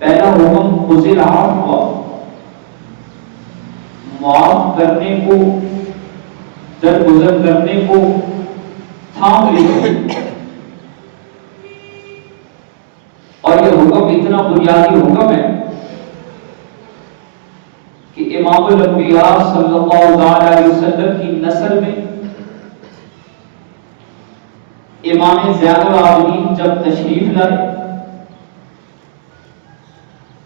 پہلا حکم خذ العفو، معاف کرنے کو، درگزر کرنے کو تھام لے۔ اور یہ حکم اتنا بنیادی حکم ہے کہ امام الانبیاء صلی اللہ علیہ وسلم کی نسل میں امام زین العابدین جب تشریف لائے،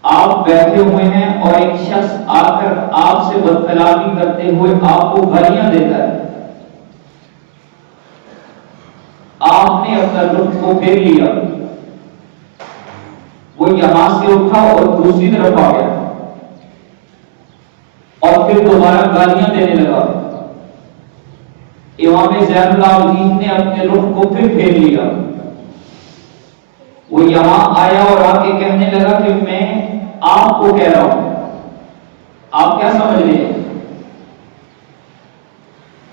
آپ بیٹھے ہوئے ہیں اور ایک شخص آ کر آپ سے بدکلامی کرتے ہوئے آپ کو گالیاں دیتا ہے، آپ نے اپنا رخ کو پھیر لیا، وہ یہاں سے اٹھا اور دوسری طرف آ گیا اور پھر دوبارہ گالیاں دینے لگا۔ امام زین العابدین نے اپنے رخ کو پھر پھیر لیا، وہ یہاں آیا اور آ کے کہنے لگا کہ میں آپ کو کہہ رہا ہوں، آپ کیا سمجھ رہے ہیں؟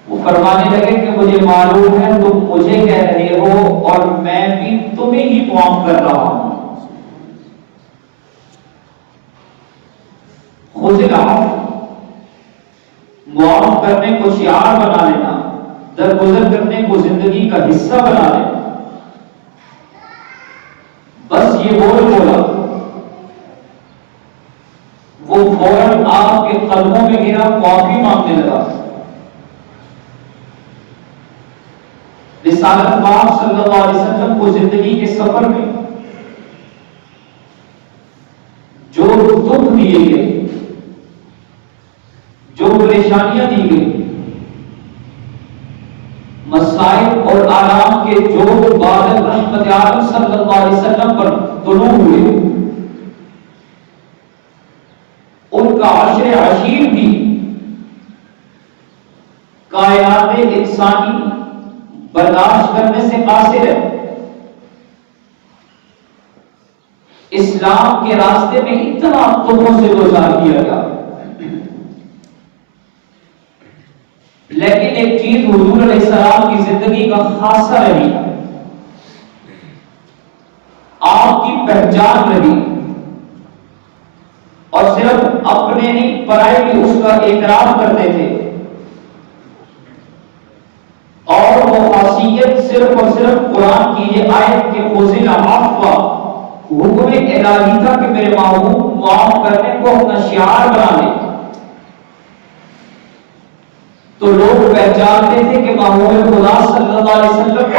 وہ فرمانے لگے کہ مجھے معلوم ہے تم مجھے کہہ رہے ہو اور میں بھی تمہیں ہی معاف کر رہا ہوں۔ خذ العفو، معاف کرنے کو شعار بنا لینا، درگزر کرنے کو زندگی کا حصہ بنا لینا۔ بس یہ بولا وہ فوراً آپ کے قدموں میں گرا، معافی مانگنے لگا۔ رسالت پاک صلی اللہ علیہ وسلم کو زندگی کے سفر میں جو دکھ دیے گئے، جو پریشانیاں دی گئی، مسائل اور آرام کے جو بادل رحمت عالم صلی اللہ علیہ وسلم پر طلوع ہوئے، ان کا عشر عشیر بھی کائنات انسانی برداشت کرنے سے قاصر ہے۔ اسلام کے راستے میں اتنا دکھوں سے گزار کیا گیا، لیکن ایک چیز حضور علیہ السلام کی زندگی کا خاصہ رہی، آپ کی پہچان رہی، اور صرف اپنے نہیں پرائے بھی اس کا اعتراف کرتے تھے، اور وہ خاصیت صرف اور صرف قرآن کی یہ آیت کے خذ العفو حکم الہی تھا کہ میرے محبوب معاف کرنے کو اپنا شعار بنا لے، تو لوگ پہچانتے تھے کہ محبوب خدا صلی اللہ علیہ وسلم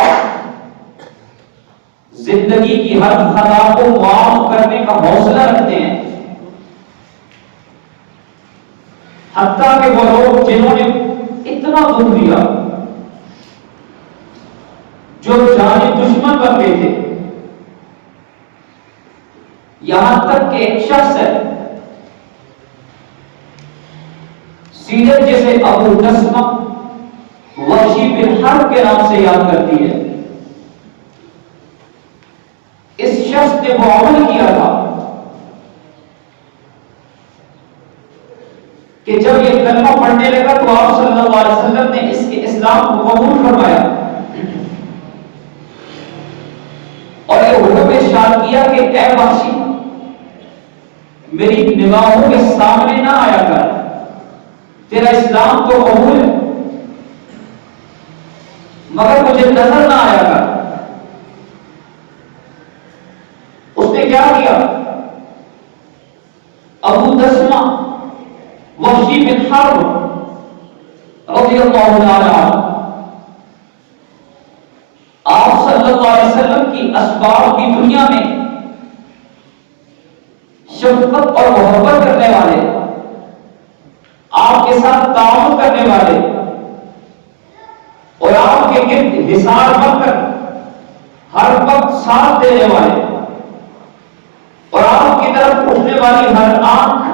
زندگی کی ہر خطا کو معاف کرنے کا حوصلہ رکھتے ہیں، حتیٰ کہ وہ لوگ جنہوں نے اتنا دکھ دیا، جو جانی دشمن بن گئے تھے، یہاں تک کہ ایک شخص ہے سیرت جسے ابو تسمہ وحشی بن حرب کے نام سے یاد کرتی ہے، اس شخص نے وہ عمل کیا تھا کہ جب یہ کلمہ پڑھنے لگا تو آپ صلی اللہ علیہ وسلم نے اس کے اسلام کو قبول فرمایا اور یہ حکم ارشاد کیا کہ اے وحشی میری نگاہوں کے سامنے نہ آیا کر، تیرا اسلام تو قبول ہے مگر مجھے نظر نہ آیا کر۔ اس نے کیا کیا؟ ابو تسمہ وحشی بن حرب رضی اللہ تعالی عنہ آپ صلی اللہ علیہ وسلم کی اسباب کی دنیا میں شفقت اور محبت کرنے والے، آپ کے ساتھ تعاون کرنے والے اور آپ کے گرد حصار بن کر ہر وقت ساتھ دینے والے اور آپ کی طرف اٹھنے والی ہر آنکھ،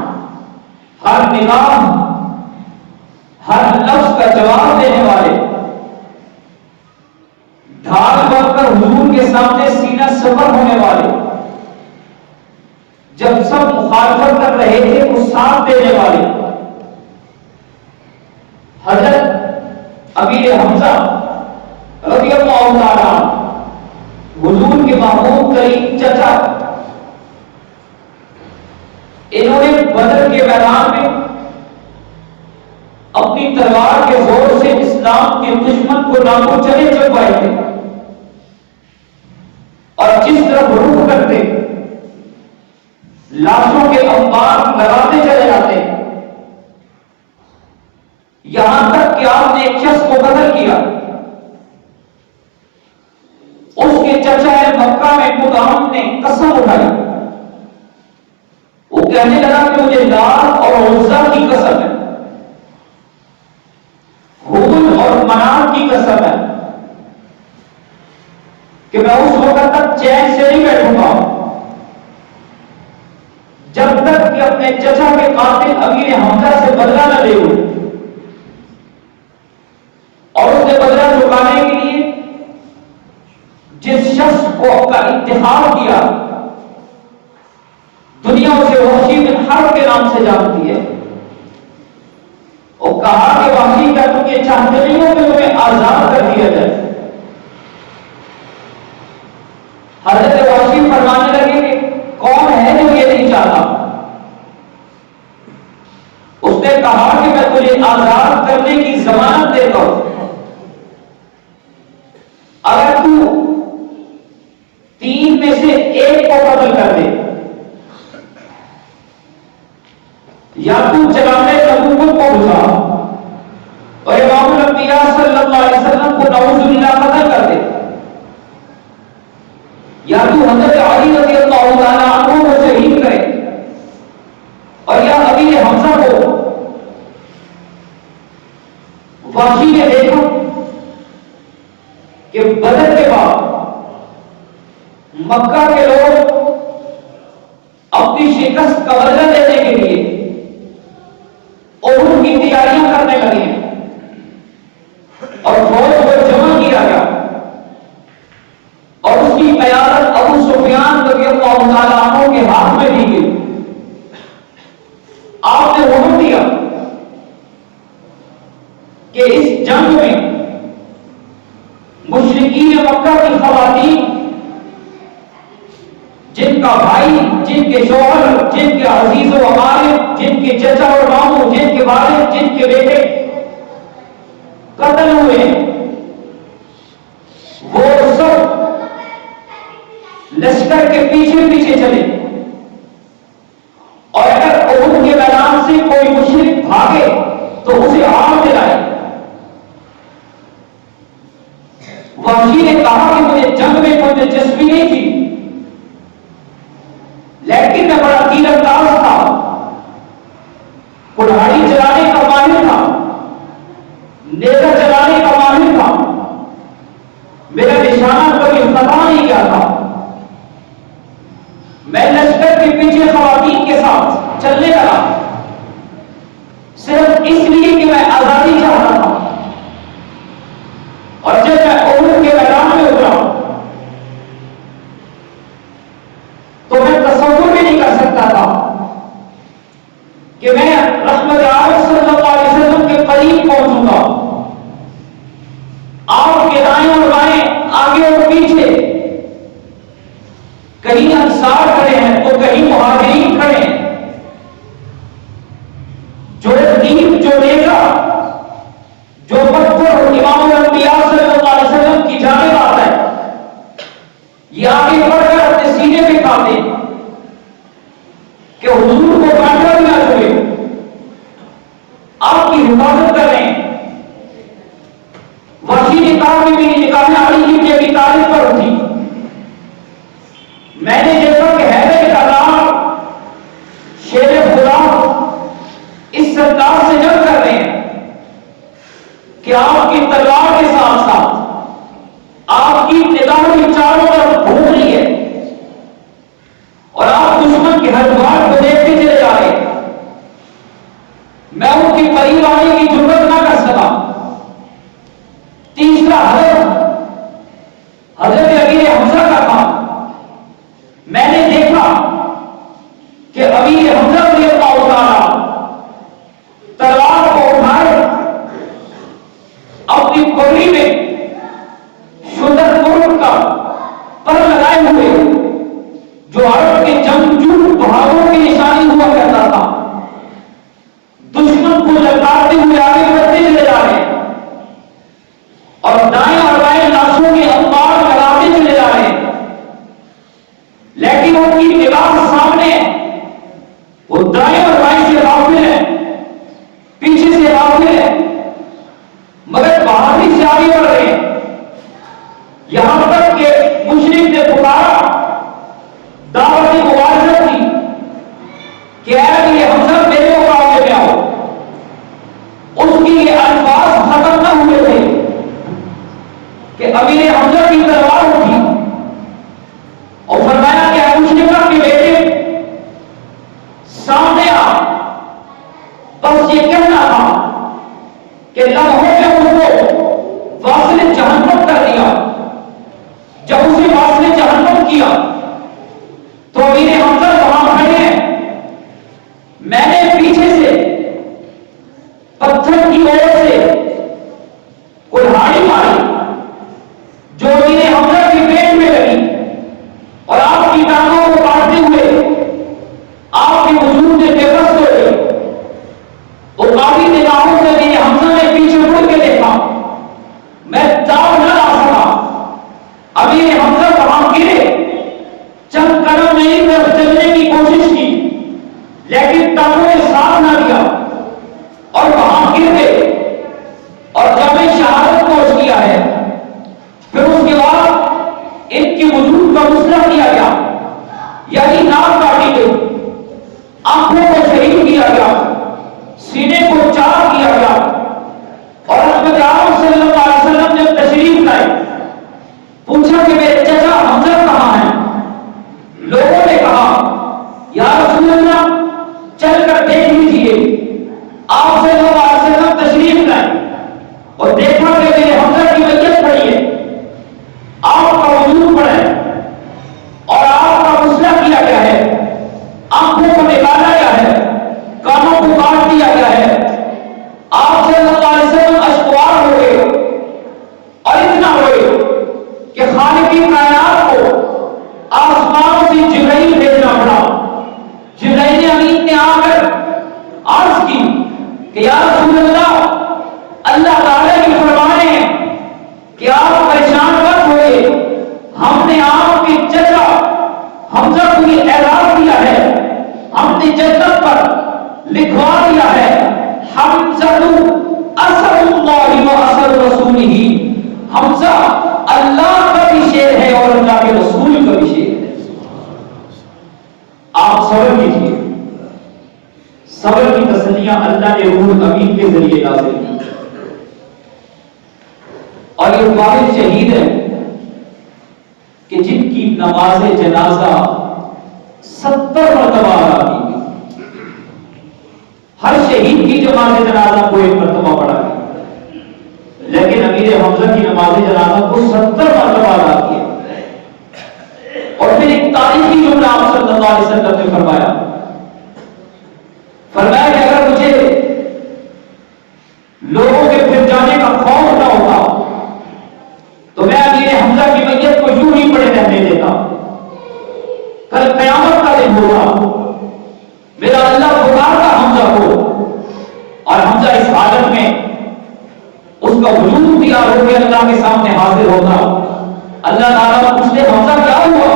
ہر نگاہ، ہر لفظ کا جواب دینے والے، ڈھال بن کر حضور کے سامنے سینہ سپر ہونے والے، جب سب مخالفت کر رہے تھے تو ساتھ دینے والے، حضرت امیر حمزہ رضی اللہ تعالیٰ حضور کے محبوب کریم چچا انہوں نے بدر کے میدان میں اپنی تلوار کے زور سے اسلام کے دشمن کو ناکو چلے چلوائے تھے، اور جس طرف رخ کرتے لاشوں کے انبار لگاتے چلے جاتے، یہاں تک کہ آپ نے ایک شخص کو قتل کیا۔ اس کے چچا مکہ میں مدام نے قسم اٹھائی، وہ کہنے لگا کہ مجھے لات اور عزا کی قسم ہے، ہبل اور منات کی قسم ہے کہ میں اس وقت تک چین سے نہیں بیٹھوں گا جب تک کہ اپنے چچا کے قاتل امیر حمزہ سے بدلہ نہ لے لوں۔ اور اس نے بدلہ چکانے کے لیے جس شخص کو کا انتخاب کیا، دنیا اسے وحشی بن حرب کے نام سے جانتی ہے، وہ کہا کہ وحشی کیا تم یہ چاہتے نہیں ہو کہ تمہیں آزاد کر دیا جائے؟ حضرت وحشی فرمانے لگے کہ کون ہے جو یہ نہیں چاہتا؟ اس نے کہا کہ میں تجھے آزاد کرنے کی ضمانت دیتا ہوں، اگر تو 3 میں سے ایک کو قتل کر دے، یا تو جلالِ نبوت کو بجھا اور امام الانبیاء صلی اللہ علیہ وسلم کو نعوذ باللہ قتل کر دے، یا تو حضرت علی رضی اللہ تعالیٰ عنہ کو شہید کرے، اور یا امیر حمزہ کو۔ وحشی نے دیکھا کہ بدر کے بعد مکہ کے لوگ اپنی شکست کا بدلہ لینے کے لیے احد کی تیاریاں کرنے لگے ہیں، اور فوج کو جمع کیا گیا، اور اس کی قیادت ابو سفیان رضی اللہ تعالیٰ عنہ کے ہاتھ میں دی گئی۔ آپ نے حکم دیا کہ اس جنگ میں مشرکین مکہ کی خواتین، جن کا بھائی، جن کے شوہر، جن کے عزیز و اقارب، جن کے چچا اور ماموں، جن کے والد، جن کے بیٹے قتل ہوئے، وہ سب لشکر کے پیچھے پیچھے چلے، اور اگر احد کے میدان سے کوئی مشرک بھاگے تو اسے آگ دلائے۔ وحشی نے کہا کہ مجھے جنگ میں کوئی دلچسپی نہیں تھی، لیکن میں بڑا تیر انداز تھا، کلہاڑی چلانے کا ماہر تھا، نیزہ چلانے کا ماہر تھا، میرا نشانہ کبھی خطا نہیں کیا تھا۔ میں لشکر کے پیچھے خواتین کے ساتھ چلنے لگا صرف اس لیے کہ میں آزادی چاہتا تھا، اور جب میں احد کے میدان میں اترا تو میں تصور بھی نہیں کر سکتا تھا کہ میں رحمت عالم صلی اللہ علیہ وسلم کے قریب پہنچوں گا۔ آپ کے دائیں اور بائیں، آگے اور پیچھے، کہیں انصار کھڑے ہیں تو کہیں مہاجرین کھڑے ہیں، جو دین، جو نیزہ، جو پتھر امام الانبیاء صلی اللہ علیہ وسلم کی جانب آتا ہے، یہ آگے بڑھ کر اپنے سینے پہ کھاتے کہ حضور کو کاٹا بھی نہ چھوڑے، آپ کی حفاظت کر رہے ہیں۔ وحشی نے کہا کہ میری نگاہیں علی بن ابی طالب پر اٹھی، میں نے دیکھا کہ حیدر کرار شیر خدا اس سرکار سے جنگ کر رہے ہیں کہ آپ کی تلوار کے ساتھ ساتھ آپ کی نگاہوں کی چاروں طرف گھوم رہی ہے، اور آپ دشمن کے ہر بار کو دیکھتے چلے جا کہ لمحوں میں اس کو واصل جہنم کر دیا. جب اسے واصل جہنم کیا تو امیر حمزہ وہاں کھڑے ہیں. میں نے پیچھے سے پتھر کی اور سے کلہاڑی ماری جو امیر حمزہ کی پیٹ میں لگی اور آپ کی ٹانگوں کو کاٹتے ہوئے آپ کے وجود میں بے بس ہو گئی. وہ کافی نگاہوں سے امیر حمزہ نے پیچھے مڑ کے دیکھا. میں داؤ نہ لا سکا. امیر حمزہ وہاں گرے. چند قدم میری طرف چلنے کی کوشش کی لیکن ٹانگوں نے ساتھ نہ دیا اور وہاں گر گئے. اور جب میں شہادت نوش کیا ہے پھر اس کے بعد ان کی وجود کا مسئلہ کیا گیا، یعنی ناک کاٹی گئی، آنکھوں کو شہید کیا گیا، سینے کو چاک کیا گیا. اور حضرت آپ صلی اللہ علیہ وسلم جب تشریف لائے پوچھا کہ میرے چچا حمزہ کہاں ہیں؟ لوگوں نے کہا یا رسول اللہ چل کر دیکھ لیجیے. آپ صلی اللہ علیہ وسلم تشریف لائے اور دیکھا کہ میرے حمزہ کی میت پڑی ہے، آپ کا وجود پڑا ہے اور آپ کا مسئلہ کیا گیا ہے، آنکھوں کو نکالا گیا ہے، کانوں کو کاٹ دیا گیا ہے. آپ صلی اللہ علیہ وسلم اشکوار ہو گئے اور اتنا ہوئے کہ خالق کائنات کو آسمان سے جبرائیل بھیجنا پڑا. جبرائیل امین نے آ کر عرض کی کہ یا رسول اللہ تعالیٰ کی فرمانے ہیں کہ آپ پریشان مت ہوئے، ہم نے آپ کے چچا حمزہ کو یہ اعلان دیا ہے، ہم نے جنت پر لکھوا دیا ہے حمزہ اسد اللہ و اسد رسولہ. حمزہ اللہ کا بھی شیر ہے اور اللہ کے رسول کا بھی شیر ہے. آپ صبر کیجیے. صبر کی تسلیاں اللہ نے روح امین کے ذریعے نازل کی اور یہ واحد شہید ہے کہ جن کی نماز جنازہ 70 مرتبہ ادا کی گئی. ہر شہید کی نماز جنازہ کو 1 مرتبہ پڑھا گیا لیکن امیر حمزہ کی نماز جنازہ کو 70 مرتبہ ادا کیا. اور پھر ایک تاریخی جملہ آپ صلی اللہ علیہ وسلم نے فرمایا کہ اگر مجھے لوگوں کے پھر جانے کا خوف نہ ہوتا تو میں امیر حمزہ کی میت کو یوں ہی پڑے رہنے دیتا. کل قیامت کا دن ہوگا، میرا اللہ پکارتا حمزہ کو اور حمزہ اس حالت میں اس کا وجود تیار ہو کے اللہ کے سامنے حاضر ہوتا. اللہ تعالیٰ پوچھتے حمزہ کیا ہوا؟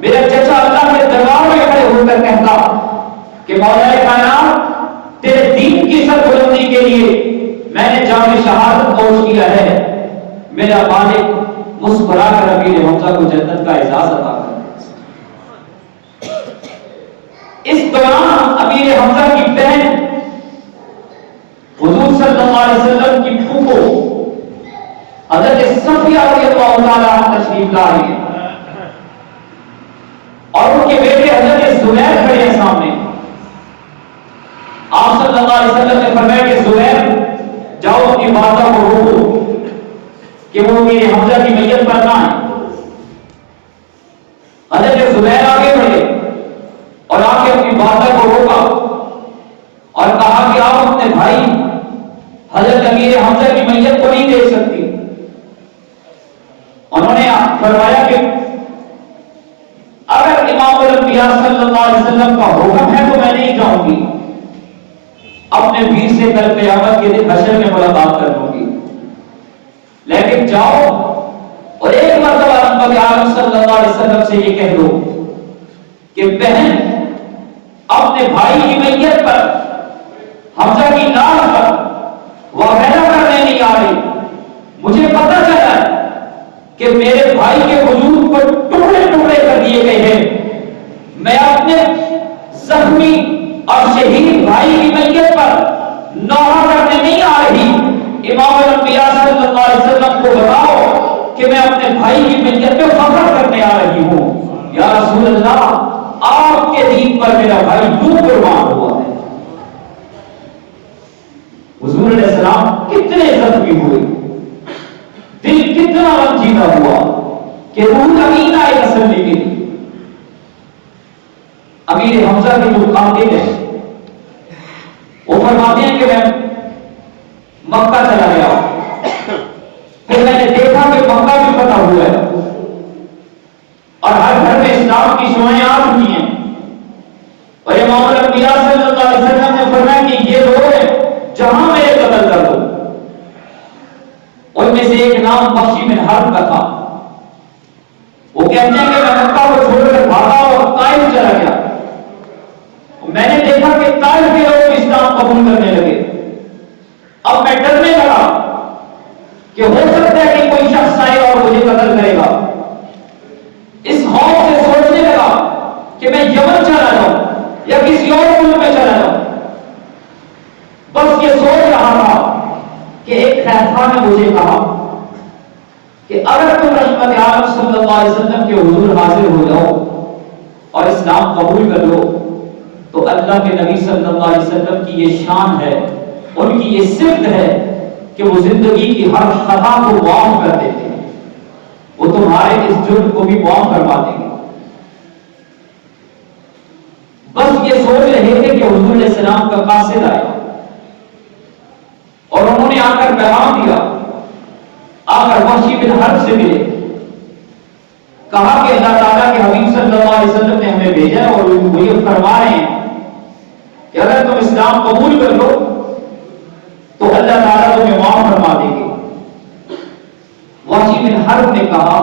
میرا چچا اللہ کے دربار میں کھڑے ہو کر کہتا کہ مولا کائنات تیرے دین کی سربلندی کے لیے میں نے جام شہادت نوش کیا ہے. میرا مالک مسکرا کر امیر حمزہ کو جنت کا اعزاز عطا کر. اس دوران امیر حمزہ کی بہن حضور صلی اللہ علیہ وسلم کی پھوپھو حضرت صفیہ رضی اللہ تعالی عنہا تشریف لائے اور ان کے بیٹے حضرت زبیر کھڑے ہیں سامنے. آپ صلی اللہ علیہ وسلم نے فرمایا کہ زبیر جاؤ اپنی والدہ کو روکو کہ وہ میرے حمزہ کی میت پر نہ آئے. حضرت زبیر آگے بڑھے اور آ کے اپنی والدہ کو روکا اور کہا کہ آپ اپنے بھائی حضرت امیر حمزہ کی میت کو نہیں دیکھ سکتی. انہوں نے فرمایا کہ اگر امام الانبیاء صلی اللہ علیہ وسلم کا حکم ہے تو میں نہیں جاؤں گی، اپنے پیر سے کل قیامت کے دن حشر میں ملاقات کر لوں گی. لیکن جاؤ اور ایک مرتبہ نبی عالم صلی اللہ علیہ وسلم سے یہ کہہ دو کہ بہن اپنے بھائی کی میت پر حمزہ کی لاش پر وغیرہ کرنے نہیں آ رہی. مجھے پتہ چلا کہ میرے بھائی کے وجود کو ٹکڑے ٹکڑے کر دیے گئے ہیں. میں اپنے زخمی اور شہید بھائی کی میت پر نوحہ کرنے نہیں آ رہی. امام الانبیاء صلی اللہ علیہ وسلم کو بتاؤ کہ میں اپنے بھائی کی میت پہ فخر کرنے آ رہی ہوں. یا رسول اللہ آپ کے دین پر میرا بھائی یوں قربان ہوا ہے. حضور علیہ السلام زخمی ہوئی، دل کتنا رنجیدہ ہوا کہ روح امین آئے تسلی کے لیے۔ امیر حمزہ کے جو قاتل ہیں وہ فرماتے ہیں کہ میں مکہ چلا گیا، پھر میں نے دیکھا کہ مکہ بھی فتح ہوا ہے اور ہر گھر میں اسلام کی شمعیں آ چکی ہیں، اور امام الانبیاء صلی اللہ علیہ وسلم نے فرمایا کہ یہ لوگ ہیں جہاں میرے قتل کر دو۔ ان میں سے ایک نام بخشی بن حرب کا تھا، وہ کہتے ہیں کہ میں مکہ کو چھوڑ کر بھاگا اور طائف چلا گیا، میں نے دیکھا کہ طائف کے لوگ اسلام قبول کرنے لگے۔ اب میں ڈرنے لگا کہ ہو سکتا ہے کہ کوئی شخص آئے اور مجھے قتل کرے گا۔ اس خوف سے سوچنے لگا کہ میں یمن چلا جاؤں یا کسی اور ملک میں چلا جاؤں۔ بس یہ سوچ رہا تھا کہ ایک خیرخواہ نے مجھے کہا کہ اگر تم رحمت عالم صلی اللہ علیہ وسلم کے حضور حاضر ہو جاؤ اور اسلام قبول کر لو تو اللہ کے نبی صلی اللہ علیہ وسلم کی یہ شان ہے، ان کی یہ صفت ہے کہ وہ زندگی کی ہر خطا کو معاف کر دیتے ہیں، وہ تمہارے اس جرم کو بھی معاف کروا دیں گے۔ بس یہ سوچ رہے تھے کہ حضور علیہ السلام کا قاصد آیا اور انہوں نے آ کر پیغام دیا، آ کر وحشی بن حرب سے ملے، کہا کہ اللہ تعالیٰ کے حبیب صلی اللہ علیہ وسلم نے ہمیں بھیجا ہے اور وہ یہ فرما رہے ہیں کہ اگر تم اسلام قبول کر لو تو اللہ تعالیٰ تمہیں معاف فرما دیں گے۔ وحشی بن حرب نے کہا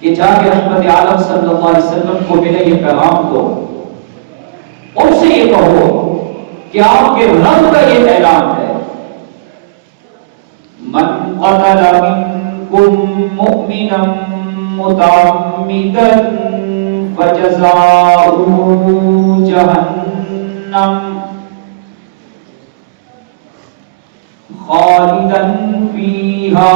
کہ جا کے رحمت عالم صلی اللہ علیہ وسلم کو ملے یہ پیغام دو، ان سے یہ کہو کہ آپ کے رب کا یہ اعلان ہے، من قتل منکم مؤمنا متعمدا فجزاؤہ جہنم خالدا فیہا۔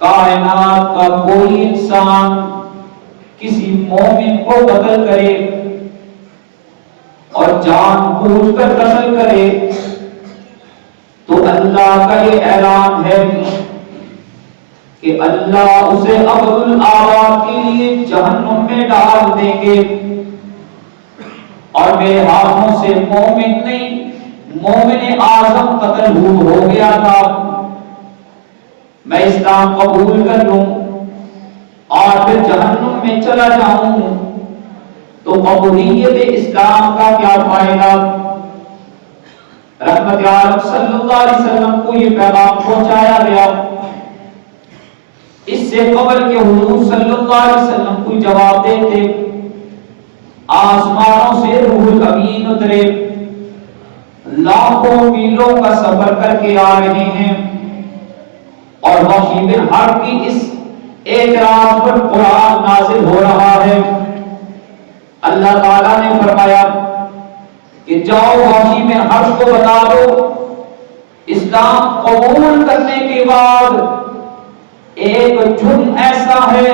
کائنات کا کوئی انسان کسی مومن کو قتل کرے اور جان بوجھ کر قتل کرے تو اللہ کا یہ اعلان ہے کہ اللہ اسے ابد الآباد کے لیے جہنم میں ڈال دیں گے۔ اور میرے ہاتھوں سے مومن نہیں، مومن اعظم قتل ہو گیا تھا، میں اسلام قبول کر لوں اور پھر جہنم میں چلا جاؤں تو قبولیت اسلام کا کیا فائدہ؟ رحمت عالم صلی اللہ علیہ وسلم کو یہ پیغام پہنچایا گیا۔ اس سے قبل کے حضور صلی اللہ علیہ وسلم کوئی جواب دیتے، آسمانوں سے روح الامین اترے، لاکھوں میلوں کا سفر کر کے آ رہے ہیں، اور وحشی بن حرب کی اس اعتراض پر قرآن نازل ہو رہا ہے۔ اللہ تعالیٰ نے فرمایا کہ جاؤ وحشی بن حرب کو بتا دو اسلام قبول کرنے کے بعد ایک جرم ایسا ہے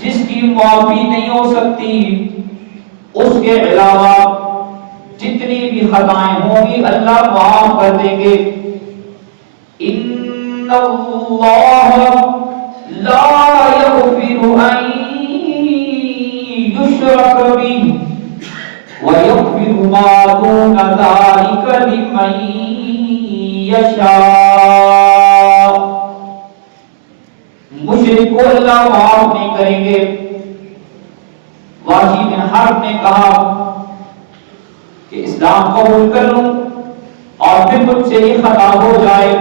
جس کی معافی نہیں ہو سکتی، اس کے علاوہ جتنی بھی خطائیں ہوں گی اللہ معاف کر دیں گے۔ ان اللہ لا یغفر ان یشرک بہ ویغفر ما دون ذلک لمن یشاء۔ مشرک کو اللہ معاف نہیں کریں گے۔ وحشی بن حرب نے کہا کہ اسلام قبول کر لوں اور پھر مجھ سے یہ خطا ہو جائے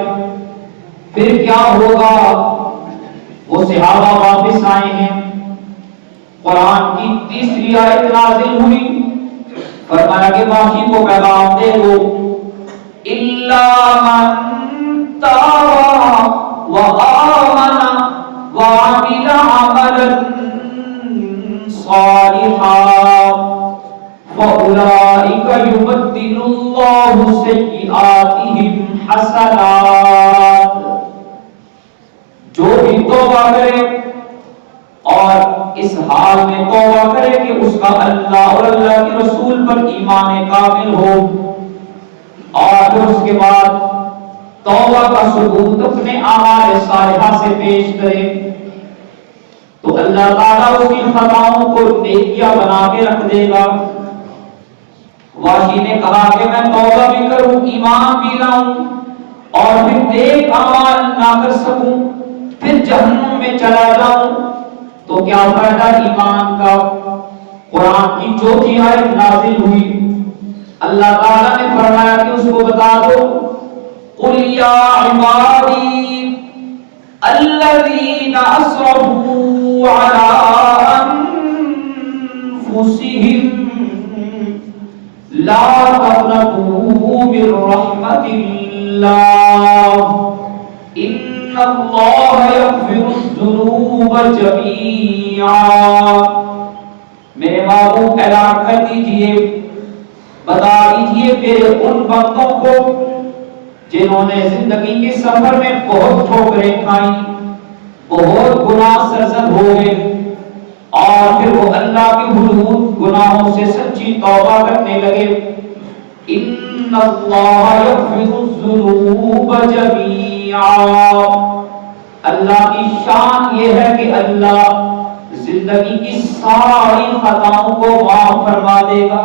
پھر کیا ہوگا؟ وہ صحابہ واپس آئے ہیں، قرآن کی تیسری آیت نازل ہوئی، فرمایا کہ وحشی کو پیغام دے دو الا من تاب وآمن وعمل عملا صالحا فأولئک یبدل اللہ سیئاتہم حسنات۔ جو بھی توبہ کرے اور اس حال میں توبہ کرے کہ اس کا اللہ اور اللہ کے رسول پر ایمان کامل ہو اور اس کے بعد توبہ کا ثبوت اپنے اعمال صالحہ سے پیش کرے تو اللہ تعالیٰ اس کی خطاؤں کو نیکیاں بنا کے رکھ دے گا۔ وحشی نے کہا کہ میں توبہ بھی کروں، ایمان بھی لاؤں اور پھر نیک اعمال نہ کر سکوں، پھر جہنم میں چلا جاؤں تو کیا فائدہ ایمان کا؟ قرآن کی چوتھی آیت نازل ہوئی، اللہ تعالیٰ نے فرمایا کہ اس کو بتا دو قُلْ يَا عِبَادِي الَّذِينَ أَسْرَفُوا عَلَىٰ أَنفُسِهِمْ لَا تَقْنَطُوا مِن رَّحْمَةِ اللَّهِ إِنَّ اللَّهَ يَغْفِرُ الذُّنُوبَ جَمِيعًا۔ میرے محبوب اعلان کر دیجئے، بتا دیجئے میرے ان بندوں کو جنہوں نے زندگی کے سفر میں بہت ٹھوکریں کھائیں، بہت گناہ سرزد ہو گئے اور پھر وہ اللہ کے حدود گناہوں سے سچی توبہ کرنے لگے۔ ان اللہ یغفر الذنوب جميعا، اللہ کی شان یہ ہے کہ اللہ زندگی کی ساری خطاؤں کو معاف فرما دے گا۔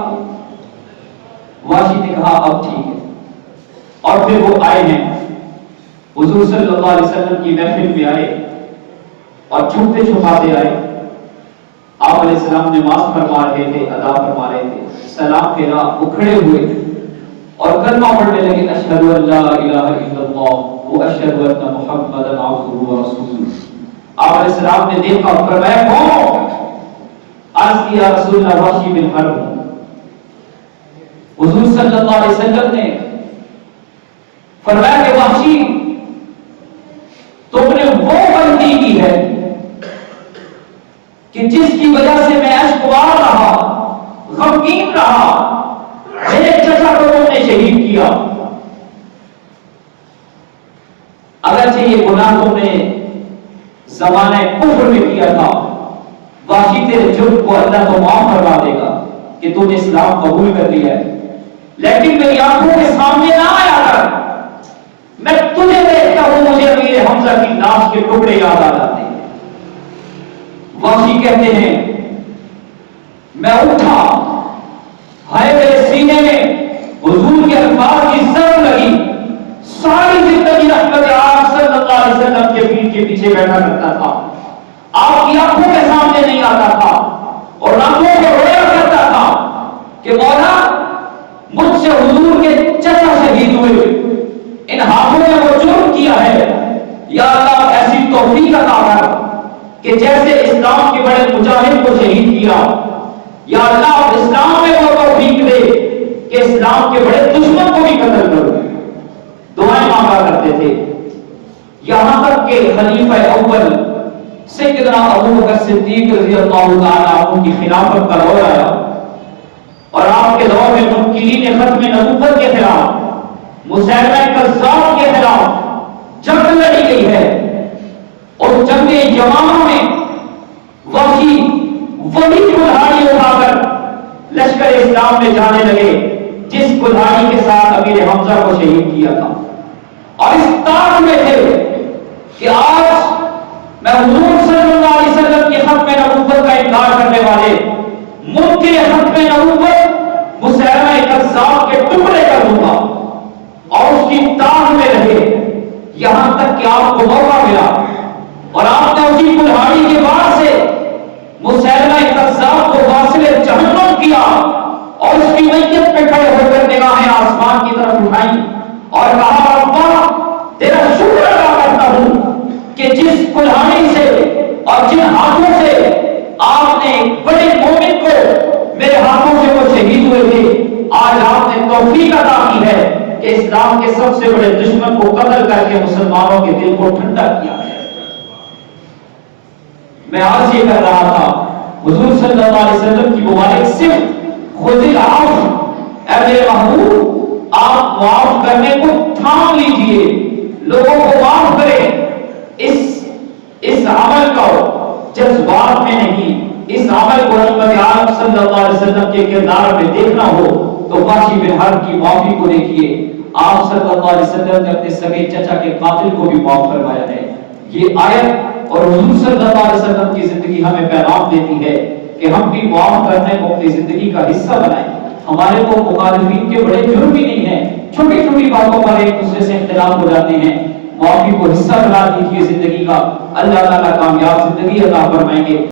واشی نے کہا اب ٹھیک ہے، اور پھر وہ آئے ہیں حضور صلی اللہ علیہ وسلم کی محفل میں آئے اور چھپتے چھپاتے آئے۔ آپ علیہ السلام نماز فرما رہے تھے، ادا فرما رہے تھے، سلام پھیرا، وہ کھڑے ہوئے اور کلمہ پڑھنے لگے، اشہد ان لا الہ الا اللہ و اشہد ان محمدا عبدہ و رسولہ۔ آپ علیہ السلام نے دیکھا، فرمایا کون؟ عرض کیا رسول اللہ وحشی بن حرب۔ حضور صلی اللہ علیہ وسلم نے فرمایا کہ وحشی تم نے وہ غلطی کی ہے کہ جس کی وجہ سے میں اشکبار رہا، غمگین رہا، میرے چچا کو تم نے شہید کیا۔ اگرچہ یہ گناہ تم نے زمانے کفر میں کیا تھا، وحشی تیرے جرم کو اللہ تو معاف فرما دے گا کہ تم نے اسلام قبول کر لیا ہے، لیکن میری آنکھوں کے سامنے نہ آیا کر، میں تجھے دیکھتا ہوں مجھے امیر حمزہ کی لاش کے ٹکڑے یاد آ جاتے ہیں۔ وحشی کہتے ہیں میں اٹھا، ہائے میرے سینے میں حضور کے الفاظ کی زر لگی، ساری زندگی رحمت عام صلی اللہ علیہ وسلم کے پیٹ کے پیچھے بیٹھا کرتا تھا، آپ کی آنکھوں کے سامنے نہیں آتا تھا اور آنکھوں کو رویا کرتا تھا کہ مولا مجھ سے حضور کے چچا شہید ہوئے، ان ہاتھوں نے وہ جرم کیا ہے، یا اللہ ایسی توفیق عطا کر کہ جیسے اسلام کے بڑے مجاہد کو شہید کیا، یا اللہ اسلام میں وہ توفیق دے کہ اسلام کے بڑے دشمن کو بھی قتل کرو۔ دعائیں مانگا کرتے تھے، یہاں تک کہ خلیفہ اول سیدنا ابو بکر صدیق رضی اللہ تعالیٰ عنہ کی خلافت کا دور آیا اور آپ کے دور میں منکرین ختم نبوت کے خلاف، مسیلمہ کذاب کے خلاف جنگ لڑی گئی ہے، اور جنگ یمامہ میں وحشی وہی کلہاڑی اٹھا کر لشکر اسلام میں جانے لگے جس کلہاڑی کے ساتھ امیر حمزہ کو شہید کیا تھا، اور اس تاج میں تھے کہ آج میں حضور صلی اللہ علیہ وسلم کی ختم نبوت کا انکار کرنے والے منکر ختم نبوت مسیلمہ کذاب کے ٹکڑے کر دوں گا، اور اس کی تاج میں رہے یہاں تک کہ آپ کو موقع ملا اور آپ نے اسی کلہاڑی کے بعد سے مسیلمہ کذاب کو واصل جہنم کیا اور اس کی میت پہ کھڑے ہو کر نگاہیں آسمان کی طرف اٹھائیں اور کہا ربا تیرا شکر ادا کرتا ہوں کہ جس کلہاڑی سے اور جن ہاتھوں سے آپ نے بڑے مومن کو میرے ہاتھوں سے وہ شہید ہوئے تھے، آج آپ نے توفیق عطا کی ہے کہ اسلام کے سب سے بڑے دشمن کو قتل کر کے مسلمانوں کے دل کو ٹھنڈا کیا ہے۔ میں آج یہ کر رہا تھا، حضور صلی اللہ علیہ وسلم کی مبارک صرف خذ العفو، اے میرے محبوب آپ معاف کرنے کو تھام لیجئے، لوگوں کو معاف کریں، اس عمل کو جذبات میں نہیں، اس عمل کو رحمت عالم صلی اللہ علیہ وسلم کے کردار میں دیکھنا ہو تو وحشی بن حرب کی معافی کو دیکھیے، آپ صلی اللہ علیہ وسلم نے اپنے سگے چچا کے قاتل کو بھی معاف فرمایا ہے۔ یہ آیت اور حضور صلی اللہ علیہ وسلم کی زندگی ہمیں پیغام دیتی ہے کہ ہم بھی معاف کرنے کو اپنی زندگی کا حصہ بنائیں۔ ہمارے تو مخالفین کے بڑے جرم ہی نہیں ہیں، چھوٹی چھوٹی باتوں پر ایک دوسرے سے اختلاف ہو جاتے ہیں۔ معافی کو حصہ بنا دیجیے زندگی کا، اللہ تعالیٰ کامیاب زندگی عطا فرمائیں گے۔